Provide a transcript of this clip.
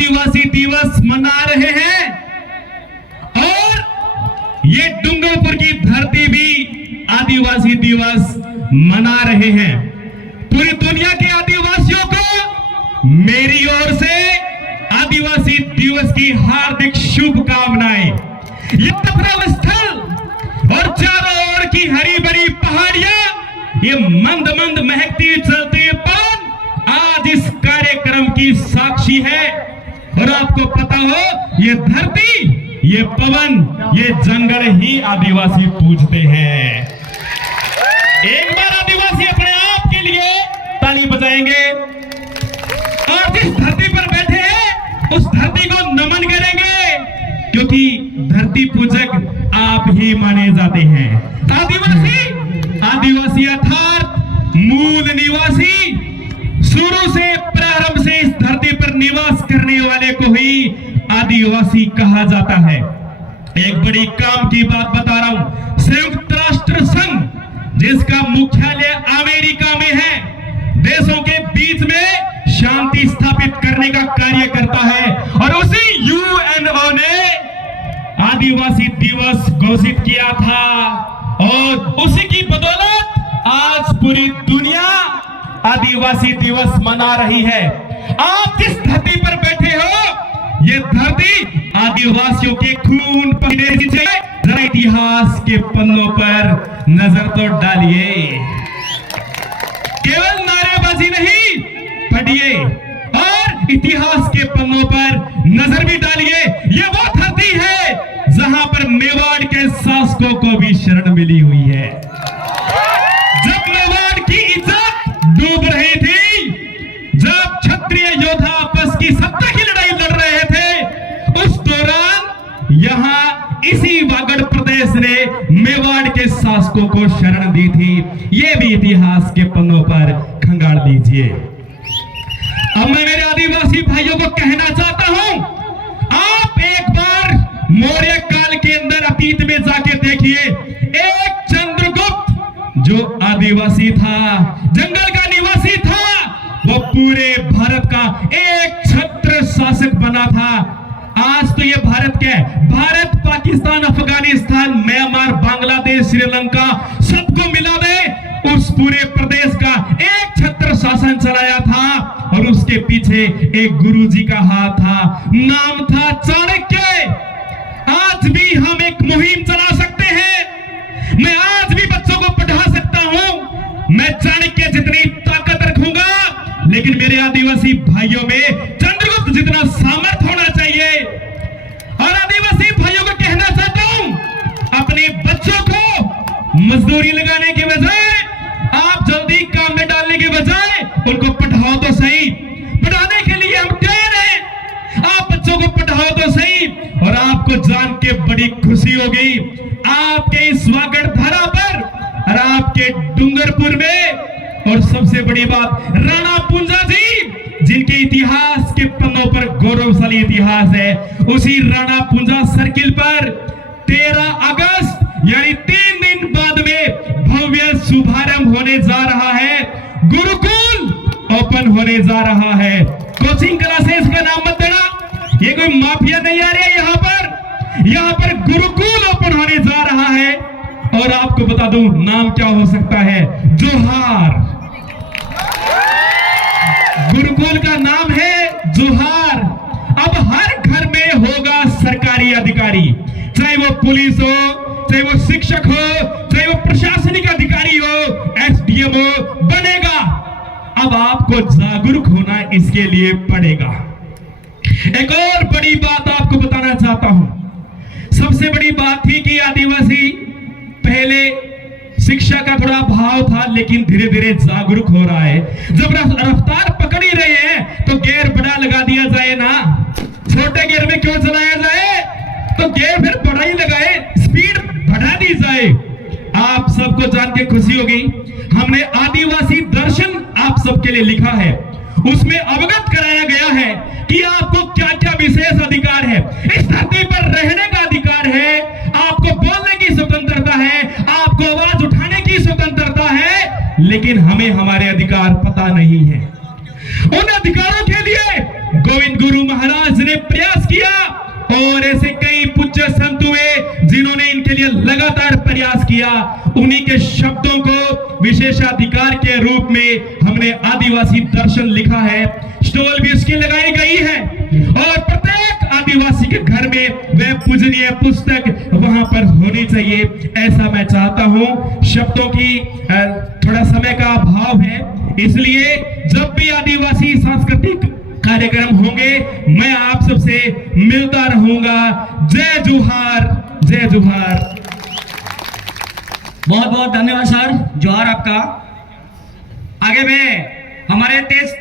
आदिवासी दिवस मना रहे हैं और ये डूंगरपुर की धरती भी आदिवासी दिवस मना रहे हैं। पूरी दुनिया के आदिवासियों को मेरी ओर से आदिवासी दिवस की हार्दिक शुभकामनाएं। ये तपरा स्थल और चारों ओर की हरी भरी पहाड़ियां, ये मंद मंद महकती चलती पवन आज इस कार्यक्रम की साक्षी है। और आपको पता हो, ये धरती, ये पवन, ये जंगल ही आदिवासी पूजते हैं। एक बार आदिवासी अपने आप के लिए ताली बजाएंगे और जिस धरती पर बैठे हैं उस धरती को नमन करेंगे, क्योंकि धरती पूजक आप ही माने जाते हैं। आदिवासी अर्थात मूल निवासी, शुरू से प्रारंभ से इस धरती पर निवास करने वाले को ही आदिवासी कहा जाता है। एक बड़ी काम की बात बता रहा हूं। संयुक्त राष्ट्र संघ, जिसका मुख्यालय अमेरिका में है, देशों के बीच में शांति स्थापित करने का कार्य करता है और उसी यूएनओ ने आदिवासी दिवस घोषित किया था और उसी की बदौलत आज पूरी दुनिया आदिवासी दिवस मना रही है। आप जिस धरती पर बैठे हो, ये धरती आदिवासियों के खून पसीने से, जरा इतिहास के पन्नों पर नजर तो डालिए। केवल नारेबाजी नहीं, पढ़िए और इतिहास के पन्नों पर नजर भी डालिए। ये वो धरती है जहां पर मेवाड़ के शासकों को भी शरण मिली हुई है। जब मेवाड़ की इज्जत डूब रही थी, जब क्षत्रिय योद्धा आपस की सत्ता की लड़ाई लड़ रहे थे, उस दौरान यहां इसी वागड़ प्रदेश ने मेवाड़ के शासकों को शरण दी थी। यह भी इतिहास के पन्नों पर खंगाल लीजिए। अब मैं मेरे आदिवासी भाइयों को कहना चाहता हूं, आप एक बार मौर्य काल के अंदर अतीत में जाके देखिए। एक चंद्रगुप्त जो आदिवासी था, जंगल का निवासी था, वो पूरे भारत का एक छत्र शासक बना था। आज तो ये भारत क्या है? भारत, पाकिस्तान, अफगानिस्तान, म्यांमार, बांग्लादेश, श्रीलंका सबको मिला दे, उस पूरे प्रदेश का एक छत्र शासन चलाया था और उसके पीछे एक गुरुजी का हाथ था, नाम था चाणक्य। आज भी हम एक मुहिम चला सकते हैं। मैं आज भी बच्चों को पढ़ा सकता हूं। मैं चाणक्य जितनी ताकत रखूंगा, लेकिन मेरे आदिवासी भाइयों में चंद्रगुप्त जितना सामर्थ्य होना चाहिए। और आदिवासी भाइयों को कहना चाहता हूं, अपने बच्चों को मजदूरी लगाने के बजाय, आप जल्दी काम में डालने के बजाय उनको पढ़ाओ तो सही। पढ़ाने के लिए हम तैयार हैं, आप बच्चों को पढ़ाओ तो सही। और आपको जान के बड़ी खुशी होगी, आपके इस वागड़ धरा पर और आपके डूंगरपुर में, और सबसे बड़ी बात, राणा पुंजा जी, जिनके इतिहास के पन्नों पर गौरवशाली इतिहास है, उसी राणा पुंजा सर्किल पर 13 अगस्त यानी 3 दिन बाद में भव्य शुभारंभ होने जा रहा है। गुरुकुल ओपन होने जा रहा है। कोचिंग क्लासेस का नाम मत देना, ये कोई माफिया नहीं आ रही है। यहाँ पर गुरुकुल ओपन होने जा रहा है। और आपको बता दूं, नाम क्या हो सकता है? जोहार। गुरुकुल का नाम है जोहार। अब हर घर में होगा सरकारी अधिकारी, चाहे वो पुलिस हो, चाहे वो शिक्षक हो, चाहे वो प्रशासनिक अधिकारी हो, एसडीएम हो, बनेगा। अब आपको जागरूक होना इसके लिए पड़ेगा। एक और बड़ी बात आपको बताना चाहता हूं। सबसे बड़ी बात थी कि आदिवासी पहले शिक्षा का थोड़ा भाव था, लेकिन धीरे धीरे जागरूक हो रहा है। जब रफ्तार पकड़ ही रहे हैं तो गियर बड़ा लगा दिया जाए ना, छोटे गियर में क्यों चलाया जाए? तो गियर फिर बड़ा ही लगाए, स्पीड बढ़ा दी जाए। आप सबको जान के खुशी होगी, हमने आदिवासी दर्शन आप सबके लिए लिखा है। उसमें अवगत कराया गया है कि आपको क्या क्या विशेष अधिकार है। इस धरती पर रहने का अधिकार है, आपको बोलने की स्वतंत्रता है, आपको आवाज उठाने की स्वतंत्रता है, लेकिन हमें हमारे अधिकार पता नहीं है। उन अधिकारों के लिए गोविंद गुरु महाराज ने प्रयास किया और ऐसे कई पूज्य संत हुए जिन्होंने इनके लिए लगातार प्रयास किया। उन्हीं के शब्दों को विशेषाधिकार के रूप में हमने आदिवासी दर्शन लिखा है। स्टॉल भी उसकी लगाई गई है और प्रत्येक आदिवासी के घर में वह पूजनीय पुस्तक वहां पर होनी चाहिए, ऐसा मैं चाहता हूं। शब्दों की थोड़ा समय का अभाव है, इसलिए जब भी आदिवासी सांस्कृतिक कार्यक्रम होंगे मैं आप सबसे मिलता रहूंगा। जय जोहार, जय जोहार। बहुत बहुत धन्यवाद सर, जोहार आपका। आगे में हमारे तेज